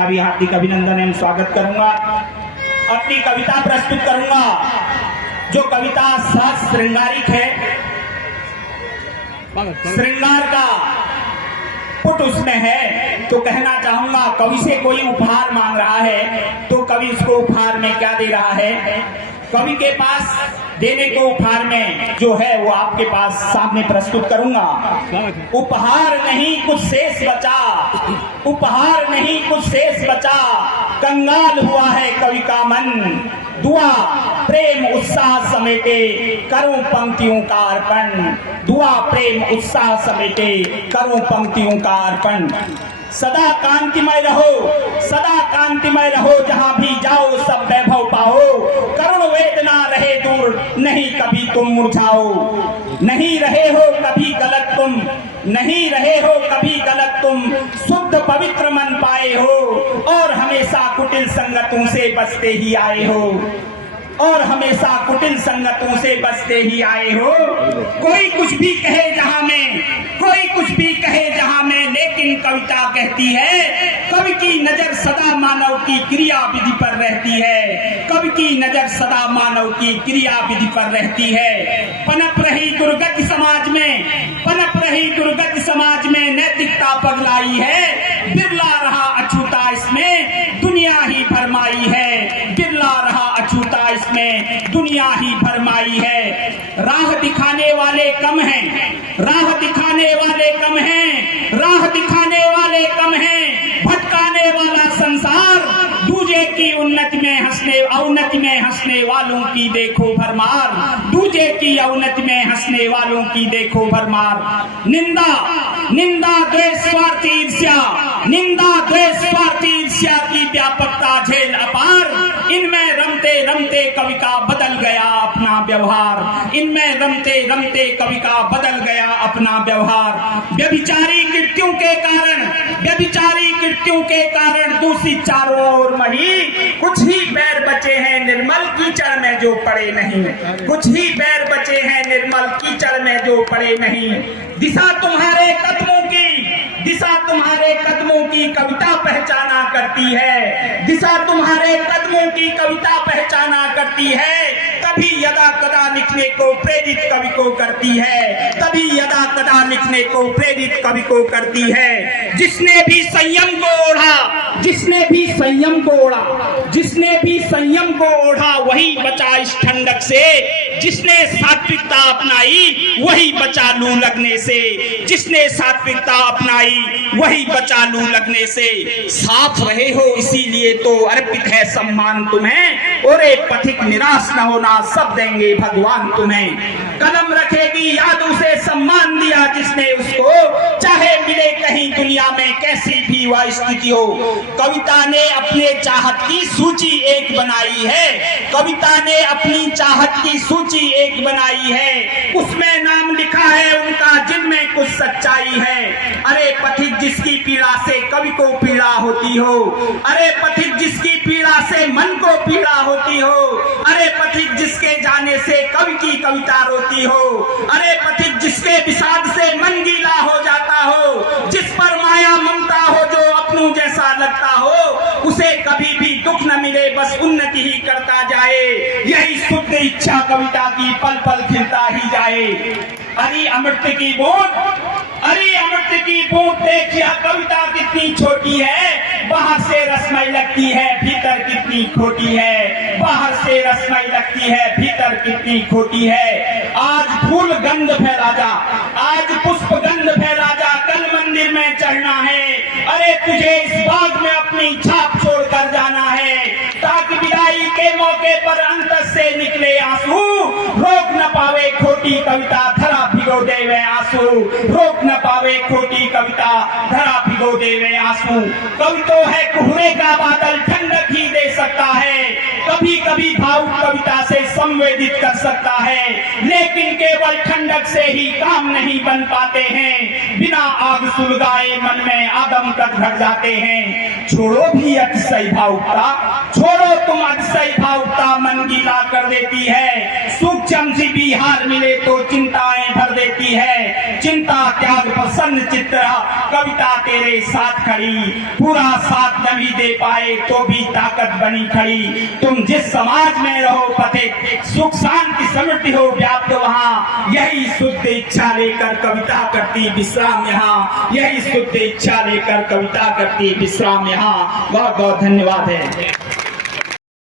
अभी हार्दिक अभिनंदन एवं स्वागत करूंगा। अपनी कविता प्रस्तुत करूंगा जो कविता सहज श्रृंगारिक है। श्रृंगार का पुट उसमें है। तो कहना चाहूंगा, कवि से कोई उपहार मांग रहा है तो कवि उसको उपहार में क्या दे रहा है। कवि के पास देने को उपहार में जो है वो आपके पास सामने प्रस्तुत करूंगा। उपहार नहीं कुछ शेष बचा, उपहार नहीं कुछ शेष बचा, कंगाल हुआ है कवि का मन। दुआ प्रेम उत्साह समेटे करूं पंक्तियों का अर्पण, दुआ प्रेम उत्साह समेटे करूं पंक्तियों का अर्पण। सदा कांतिमय रहो, सदा कांतिमय रहो, जहां भी जाओ सब वैभव पाओ। करुण वेदना रहे दूर, नहीं कभी तुम मुरझाओ। नहीं रहे हो कभी गलत तुम, नहीं रहे हो कभी गलत तुम, शुद्ध पवित्र मन पाए हो और हमेशा कुटिल संगतों से बचते ही आए हो, और हमेशा कुटिल संगतों से बचते ही आए हो। कोई कुछ भी कहे जहां में, कोई कुछ भी कहे जहां में, लेकिन कविता कहती है कवि की नजर सदा मानव की क्रिया विधि पर रहती है। कवि की नजर सदा मानव की क्रिया विधि पर रहती है। पनप रही दुर्गति समाज में, पनप रही दुर्गति समाज में, नैतिकता पगलाई है। बिरला रहा अछूता इसमें, दुनिया ही भरमाई है। बिरला रहा अछूता इसमें, दुनिया ही भरमाई है। राह दिखाने वाले कम हैं, राह दिखाने वाले कम हैं, राह दिखाने वाले कम हैं। भटकाने वाला संसार, दूजे की उन्नति में हंसने, अवनति में हंसने वालों की देखो भरमार। दूजे की अवनति में हंसने वालों की देखो भरमार। निंदा निंदा द्वेष स्वार्थ ईर्ष्या, निंदा द्वेष स्वार्थ ईर्ष्या की व्यापकता झेल अपार। इनमें रमते रमते कवि का बदल गया अपना व्यवहार, इनमें रमते रमते कवि का बदल गया अपना व्यवहार। व्यभिचारी कृत्यों के कारण, व्यभिचारी कृत्यों के कारण दूषित चारों ओर मही, कुछ ही पैर बचे हैं निर्मल कीचड़ में जो पड़े नहीं। कुछ ही पैर बचे हैं निर्मल कीचड़ में जो पड़े नहीं। दिशा तुम्हारे कदमों की, दिशा तुम्हारे कदमों की कविता पहचाना करती है। दिशा तुम्हारे कदमों की कविता पहचाना करती है। तभी यदा कदा लिखने को प्रेरित कवि को करती है, तभी यदा कदा लिखने को प्रेरित कवि को करती है। जिसने भी संयम को ओढ़ा, जिसने भी संयम को ओढ़ा, जिसने भी संयम को ओढ़ा, वही बचा इस ठंडक से। जिसने सात्विकता अपनाई वही बचा लू लगने से, जिसने सात्विकता अपनाई वही बचा लू लगने से। साथ रहे हो इसीलिए तो अर्पित है सम्मान तुम्हें, और एक पथिक निराश न होना सब देंगे भगवान तुम्हें। कलम रखेगी याद उसे सम्मान दिया जिसने उसको, चाहे मिले कहीं दुनिया में कैसी भी वह स्थिति हो। कविता ने अपने चाहत की सूची एक बनाई है, कविता ने अपनी चाहत की सूची एक बनाई है। उसमें नाम लिखा है उनका जिनमें कुछ सच्चाई है। अरे पथिक जिसकी पीड़ा से कवि को पीड़ा होती हो, अरे पथिक जिसकी पीड़ा से मन को पीड़ा होती हो, अरे पथिक जिसके जाने से कवि की कविता रोती हो, अरे पथिक जिसके विषाद से मन गीला हो जाता हो, जिस पर माया ममता हो, जो अपनों जैसा लगता हो, उसे कभी भी दुख न मिले, बस उन्नति ही करता जाए। यही शुद्ध इच्छा कविता की पल पल खिलता ही जाए। अरे अमृत की बूंद, अरे अमृत की बूंद देखिए कविता कितनी छोटी है, बाहर से रसमय लगती है भीतर कितनी खोटी है। बाहर से रसमय लगती है भीतर कितनी खोटी है। आज फूल गंध फैला जा, आज पुष्प गंध फैला जा, कल मंदिर में चढ़ना है। अरे तुझे इस बाग में अपनी छाप छोड़कर जाना है, ताकि विदाई के मौके पर अंतर से निकले आंसू। रोक न पावे खोटी कविता धरा भिगो देवे आंसू, रोक न पावे खोटी कविता धरा भिगो देवे आंसू। कवि तो है कोहरे का बादल ठंडक ही दे सकता है, कभी कभी भावुक कविता से संवेदित कर सकता है, लेकिन केवल ठंडक से ही काम नहीं बन पाते हैं। बिना आग सुलगाए मन में आदम कद घट जाते हैं। छोड़ो भी अतिशय भावुकता, छोड़ो तुम अतिशय भावुकता, मन गीला कर देती है। सूक्ष्म सी भी हार मिले तो चिंताएं भर देती है। चिंता त्याग प्रसन्न चित्रा, कविता तेरे साथ खड़ी। पूरा साथ नहीं दे पाए तो भी ताकत बनी खड़ी। तुम जिस समाज में रहो पथिक, सुख शांति समृद्धि हो व्याप्त वहाँ। यही शुद्ध इच्छा लेकर कविता करती विश्राम यहाँ, यही शुद्ध इच्छा लेकर कविता करती विश्राम यहाँ। बहुत बहुत धन्यवाद है।